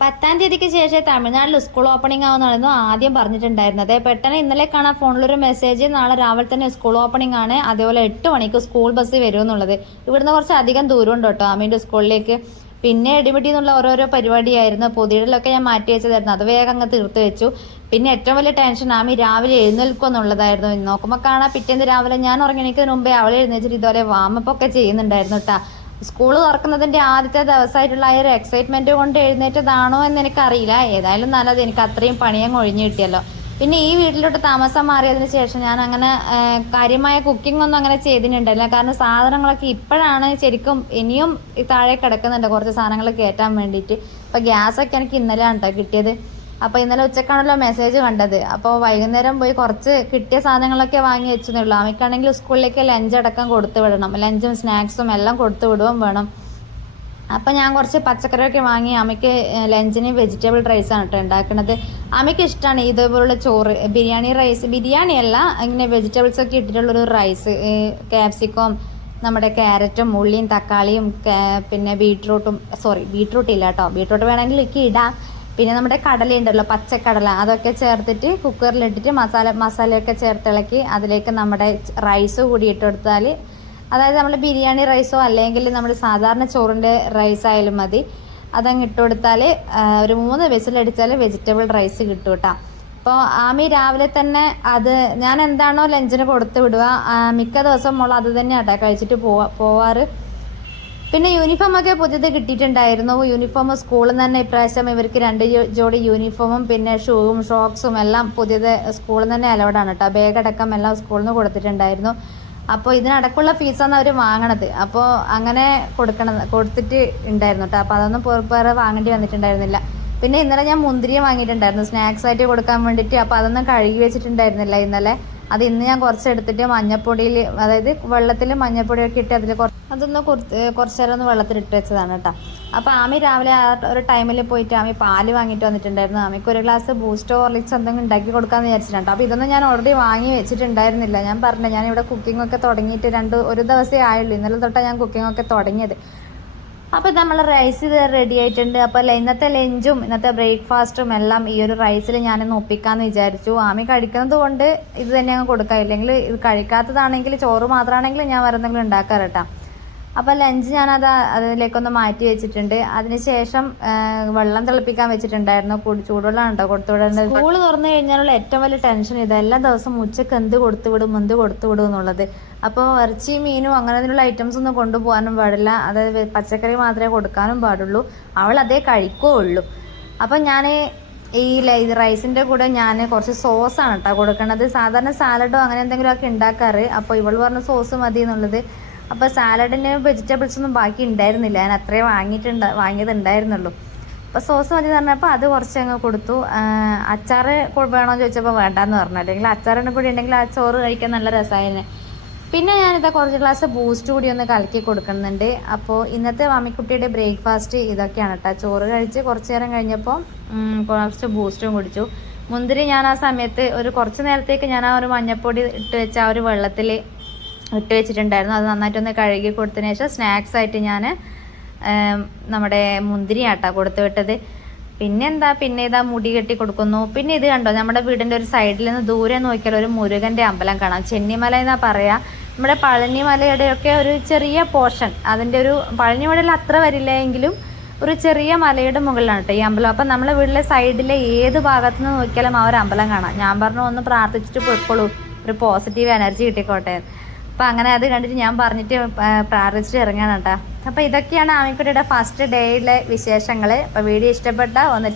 10-ാം തീയതിക്ക് ശേഷം തമിഴ്നാട്ടിൽ സ്കൂൾ ഓപ്പണിംഗ് ആവുന്നതായിരുന്നു ആദ്യം പറഞ്ഞിട്ടുണ്ടായിരുന്നത്. പെട്ടെന്ന് ഇന്നലെ കാണാൻ ഫോണിലൊരു മെസ്സേജ്, നാളെ രാവിലെ തന്നെ സ്കൂൾ ഓപ്പണിംഗ് ആണ്, അതേപോലെ 8 മണിക്ക് സ്കൂൾ ബസ് വരും എന്നുള്ളത്. ഇവിടുന്ന് കുറച്ച് അധികം ദൂരം ഉണ്ട് കേട്ടോ ആമീൻ്റെ സ്കൂളിലേക്ക്. പിന്നെ ഇടിപിടി എന്നുള്ള ഓരോരോ പരിപാടിയായിരുന്നു. പൊതിയിടലൊക്കെ ഞാൻ മാറ്റി വെച്ചതായിരുന്നു, അത് വേഗം അങ്ങ് തീർത്ത് വെച്ചു. പിന്നെ ഏറ്റവും വലിയ ടെൻഷൻ ആമി രാവിലെ എഴുന്നേൽക്കും എന്നുള്ളതായിരുന്നു. നോക്കുമ്പോൾ കാണാൻ പിറ്റേന്ന് രാവിലെ ഞാൻ ഉറങ്ങിണീക്കുന്നതിന് മുമ്പേ അവൾ എഴുന്നേച്ചിട്ട് ഇതുപോലെ വാമപ്പൊക്കെ ചെയ്യുന്നുണ്ടായിരുന്നു കേട്ടോ. സ്കൂൾ തുറക്കുന്നതിന്റെ ആദ്യത്തെ ദിവസമായിട്ടുള്ള ആ ഒരു എക്സൈറ്റ്മെന്റ് കൊണ്ട് എഴുന്നേറ്റതാണോ എന്ന് എനിക്കറിയില്ല. ഏതായാലും നല്ലത്, എനിക്ക് അത്രയും പണിയങ്ങ് ഒഴിഞ്ഞു കിട്ടിയല്ലോ. പിന്നെ ഈ വീട്ടിലോട്ട് താമസം മാറിയതിന് ശേഷം ഞാൻ അങ്ങനെ കാര്യമായ കുക്കിംഗ് ഒന്നും അങ്ങനെ ചെയ്തിട്ടുണ്ടല്ല. കാരണം സാധനങ്ങളൊക്കെ ഇപ്പോഴാണ് ശരിക്കും, ഇനിയും താഴെ കിടക്കുന്നുണ്ട് കുറച്ച് സാധനങ്ങൾ കയറ്റാൻ വേണ്ടിയിട്ട്. ഇപ്പം ഗ്യാസൊക്കെ എനിക്ക് ഇന്നലെയാണ് കേട്ടോ കിട്ടിയത്. അപ്പോൾ ഇന്നലെ ഉച്ചക്കാണല്ലോ മെസ്സേജ് കണ്ടത്. അപ്പോൾ വൈകുന്നേരം പോയി കുറച്ച് കിട്ടിയ സാധനങ്ങളൊക്കെ വാങ്ങി വെച്ചതേ ഉള്ളൂ. അമ്മയ്ക്കാണെങ്കിൽ സ്കൂളിലേക്ക് ലഞ്ച് അടക്കം കൊടുത്തു വിടണം, ലഞ്ചും സ്നാക്സും എല്ലാം കൊടുത്തു വിടുകയും വേണം. അപ്പം ഞാൻ കുറച്ച് പച്ചക്കറിയൊക്കെ വാങ്ങി അമ്മയ്ക്ക് ലഞ്ചിന് വെജിറ്റബിൾ റൈസാണ് കേട്ടോ ഉണ്ടാക്കുന്നത്. അമ്മയ്ക്ക് ഇഷ്ടമാണ് ഇതേപോലുള്ള ചോറ്, ബിരിയാണി റൈസ്, ബിരിയാണിയല്ല, ഇങ്ങനെ വെജിറ്റബിൾസൊക്കെ ഇട്ടിട്ടുള്ളൊരു റൈസ്, ക്യാപ്സിക്കം, നമ്മുടെ ക്യാരറ്റും ഉള്ളിയും തക്കാളിയും പിന്നെ ബീട്രൂട്ട് ഇല്ല കേട്ടോ, ബീട്രൂട്ട് വേണമെങ്കിൽ എനിക്ക് ഇടാം. പിന്നെ നമ്മുടെ കടലയുണ്ടല്ലോ, പച്ചക്കടല, അതൊക്കെ ചേർത്തിട്ട് കുക്കറിലിട്ടിട്ട് മസാലയൊക്കെ ചേർത്തിളക്കി അതിലേക്ക് നമ്മുടെ റൈസ് കൂടി ഇട്ട് കൊടുത്താൽ, അതായത് നമ്മൾ ബിരിയാണി റൈസോ അല്ലെങ്കിൽ നമ്മൾ സാധാരണ ചോറിൻ്റെ റൈസ് ആയാലും മതി, അതങ്ങ് ഇട്ട് കൊടുത്താൽ ഒരു 3 വിസിലടിച്ചാൽ വെജിറ്റബിൾ റൈസ് കിട്ടും കേട്ടോ. അപ്പോൾ ആമി രാവിലെ തന്നെ അത് ഞാൻ എന്താണോ ലഞ്ചിന് കൊടുത്ത് വിടുക, മിക്ക ദിവസം മോൾ അത് തന്നെയാണ് കേട്ടോ കഴിച്ചിട്ട് പോവാറ്. പിന്നെ യൂണിഫോമൊക്കെ പുതിയത് കിട്ടിയിട്ടുണ്ടായിരുന്നു. യൂണിഫോം സ്കൂളിൽ നിന്ന് തന്നെ ഇപ്രാവശ്യം ഇവർക്ക് 2 ജോഡി യൂണിഫോമും പിന്നെ ഷൂവും ഷോക്സും എല്ലാം പുതിയത് സ്കൂളിൽ നിന്ന് തന്നെ അലൗഡാണ് കേട്ടോ. ബാഗ് അടക്കം എല്ലാം സ്കൂളിൽ നിന്ന് കൊടുത്തിട്ടുണ്ടായിരുന്നു. അപ്പോൾ ഇതിനടക്കമുള്ള ഫീസാണ് അവർ വാങ്ങണത്. അപ്പോൾ അങ്ങനെ കൊടുത്തിട്ട് ഉണ്ടായിരുന്നു കേട്ടോ. അപ്പോൾ അതൊന്നും വേറെ വാങ്ങേണ്ടി വന്നിട്ടുണ്ടായിരുന്നില്ല. പിന്നെ ഇന്നലെ ഞാൻ മുന്തിരി വാങ്ങിയിട്ടുണ്ടായിരുന്നു സ്നാക്സ് ആയിട്ട് കൊടുക്കാൻ വേണ്ടിയിട്ട്. അപ്പോൾ അതൊന്നും കഴുകി വെച്ചിട്ടുണ്ടായിരുന്നില്ല ഇന്നലെ. അത് ഇന്ന് ഞാൻ കുറച്ചെടുത്തിട്ട് മഞ്ഞപ്പൊടിയിൽ, അതായത് വെള്ളത്തിൽ മഞ്ഞപ്പൊടിയൊക്കെ ഇട്ട് അതിൽ അതൊന്ന് കുറച്ച് നേരം ഒന്ന് വെള്ളത്തിലിട്ട് വെച്ചതാണ് കേട്ടോ. അപ്പോൾ ആമി രാവിലെ ആ ഒരു ടൈമിൽ പോയിട്ട് ആമി പാല് വാങ്ങിയിട്ട് വന്നിട്ടുണ്ടായിരുന്നു. ആമിക്ക് ഒരു ഗ്ലാസ് ബൂസ്റ്റോ ഹോർലിക്സ് എന്തെങ്കിലും ഉണ്ടാക്കി കൊടുക്കാമെന്ന് വിചാരിച്ചിട്ടുണ്ട്. അപ്പോൾ ഇതൊന്നും ഞാൻ ഓൾറെഡി വാങ്ങി വെച്ചിട്ടുണ്ടായിരുന്നില്ല. ഞാൻ പറഞ്ഞു, ഞാനിവിടെ കുക്കിങ്ങൊക്കെ തുടങ്ങിയിട്ട് ഒരു ദിവസമേ ആയുള്ളൂ. ഇന്നലെ തൊട്ടാണ് ഞാൻ കുക്കിങ്ങൊക്കെ തുടങ്ങിയത്. അപ്പോൾ നമ്മൾ റൈസ് റെഡി ആയിട്ടുണ്ട്. അപ്പോൾ ഇന്നത്തെ ലഞ്ചും ഇന്നത്തെ ബ്രേക്ക്ഫാസ്റ്റും എല്ലാം ഈ ഒരു റൈസിൽ ഞാനൊന്ന് ഒപ്പിക്കാമെന്ന് വിചാരിച്ചു. ആമി കഴിക്കുന്നത് കൊണ്ട് ഇത് തന്നെ അങ്ങ് കൊടുക്കാം. ഇല്ലെങ്കിൽ ഇത് കഴിക്കാത്തതാണെങ്കിൽ, ചോറ് മാത്രമാണെങ്കിൽ ഞാൻ വേറെ എന്തെങ്കിലും ഉണ്ടാക്കാറ് കേട്ടോ. അപ്പോൾ ലഞ്ച് ഞാനത് അതിലേക്കൊന്ന് മാറ്റി വെച്ചിട്ടുണ്ട്. അതിനുശേഷം വെള്ളം തിളപ്പിക്കാൻ വെച്ചിട്ടുണ്ടായിരുന്നു. ചൂടുവെള്ളം ഉണ്ടോ കൊടുത്തു വിടേണ്ടത്. സ്കൂൾ തുറന്നു കഴിഞ്ഞാലുള്ള ഏറ്റവും വലിയ ടെൻഷൻ ഇത്, എല്ലാ ദിവസവും ഉച്ചക്ക് എന്ത് കൊടുത്തു വിടും എന്നുള്ളത്. അപ്പോൾ ഇറച്ചി മീനും അങ്ങനെയുള്ള ഐറ്റംസ് ഒന്നും കൊണ്ടുപോകാനും പാടില്ല. അതായത് പച്ചക്കറി മാത്രമേ കൊടുക്കാനും പാടുള്ളൂ. അവൾ അതേ കഴിക്കുകയുള്ളൂ. അപ്പം ഞാൻ ഈ റൈസിൻ്റെ കൂടെ ഞാൻ കുറച്ച് സോസാണ് കേട്ടോ കൊടുക്കണത്. സാധാരണ സാലഡോ അങ്ങനെ എന്തെങ്കിലുമൊക്കെ ഉണ്ടാക്കാറ്. അപ്പോൾ ഇവൾ പറഞ്ഞ സോസ് മതി എന്നുള്ളത്. അപ്പോൾ സാലഡിന് വെജിറ്റബിൾസൊന്നും ബാക്കി ഉണ്ടായിരുന്നില്ല, ഞാൻ അത്രയും വാങ്ങിയതുണ്ടായിരുന്നുള്ളൂ. അപ്പോൾ സോസ് മതി എന്ന് പറഞ്ഞപ്പോൾ അത് കുറച്ച് അങ്ങ് കൊടുത്തു. അച്ചാർ വേണമെന്ന് ചോദിച്ചപ്പോൾ വേണ്ടാന്ന് പറഞ്ഞു. അല്ലെങ്കിൽ അച്ചാറിനെ കൂടി ഉണ്ടെങ്കിൽ ആ ചോറ് കഴിക്കാൻ നല്ല രസമായിരുന്നു. പിന്നെ ഞാനിതാ കുറച്ച് ഗ്ലാസ് ബൂസ്റ്റ് കൂടി ഒന്ന് കലക്കി കൊടുക്കുന്നുണ്ട്. അപ്പോൾ ഇന്നത്തെ മാമിക്കുട്ടിയുടെ ബ്രേക്ക്ഫാസ്റ്റ് ഇതൊക്കെയാണ് കേട്ടോ. ചോറ് കഴിച്ച് കുറച്ച് നേരം കഴിഞ്ഞപ്പോൾ കുറച്ച് ബൂസ്റ്റും കുടിച്ചു. മുന്തിരി ഞാൻ ആ സമയത്ത് കുറച്ച് നേരത്തേക്ക് ഞാൻ ആ ഒരു മഞ്ഞപ്പൊടി ഇട്ട് വെച്ച ആ ഒരു വെള്ളത്തിൽ ഇട്ട് വെച്ചിട്ടുണ്ടായിരുന്നു. അത് നന്നായിട്ടൊന്ന് കഴുകി കൊടുത്തതിന് ശേഷം സ്നാക്സ് ആയിട്ട് ഞാൻ നമ്മുടെ മുന്തിരി ആട്ടാ കൊടുത്തു വിട്ടത്. പിന്നെ ഇതാ മുടി കെട്ടി കൊടുക്കുന്നു. പിന്നെ ഇത് കണ്ടോ, നമ്മുടെ വീടിൻ്റെ ഒരു സൈഡിൽ നിന്ന് ദൂരെ നോക്കിയാൽ ഒരു മുരുകൻ്റെ അമ്പലം കാണാം. ചെന്നിമല എന്നാ പറയുക. നമ്മുടെ പഴനിമലയുടെയൊക്കെ ഒരു ചെറിയ പോർഷൻ, അതിൻ്റെ ഒരു പഴനിമലയിൽ അത്ര വരില്ല എങ്കിലും ഒരു ചെറിയ മലയുടെ മുകളിലാണ് കേട്ടോ ഈ അമ്പലം. അപ്പം നമ്മളെ വീട്ടിലെ സൈഡിലെ ഏത് ഭാഗത്തു നിന്ന് നോക്കിയാലും ആ ഒരു അമ്പലം കാണാം. ഞാൻ പറഞ്ഞു, ഒന്ന് പ്രാർത്ഥിച്ചിട്ട് പോയിക്കോളൂ, ഒരു പോസിറ്റീവ് എനർജി കിട്ടിക്കോട്ടെ. അപ്പോൾ അങ്ങനെ അത് കണ്ടിട്ട് ഞാൻ പറഞ്ഞിട്ട് പ്രാർത്ഥിച്ചിട്ട് ഇറങ്ങണം കേട്ടോ. അപ്പോൾ ഇതൊക്കെയാണ് ആമിക്കുട്ടിയുടെ ഫസ്റ്റ് ഡേയിലെ വിശേഷങ്ങൾ. അപ്പോൾ വീഡിയോ ഇഷ്ടപ്പെട്ട ഒന്ന്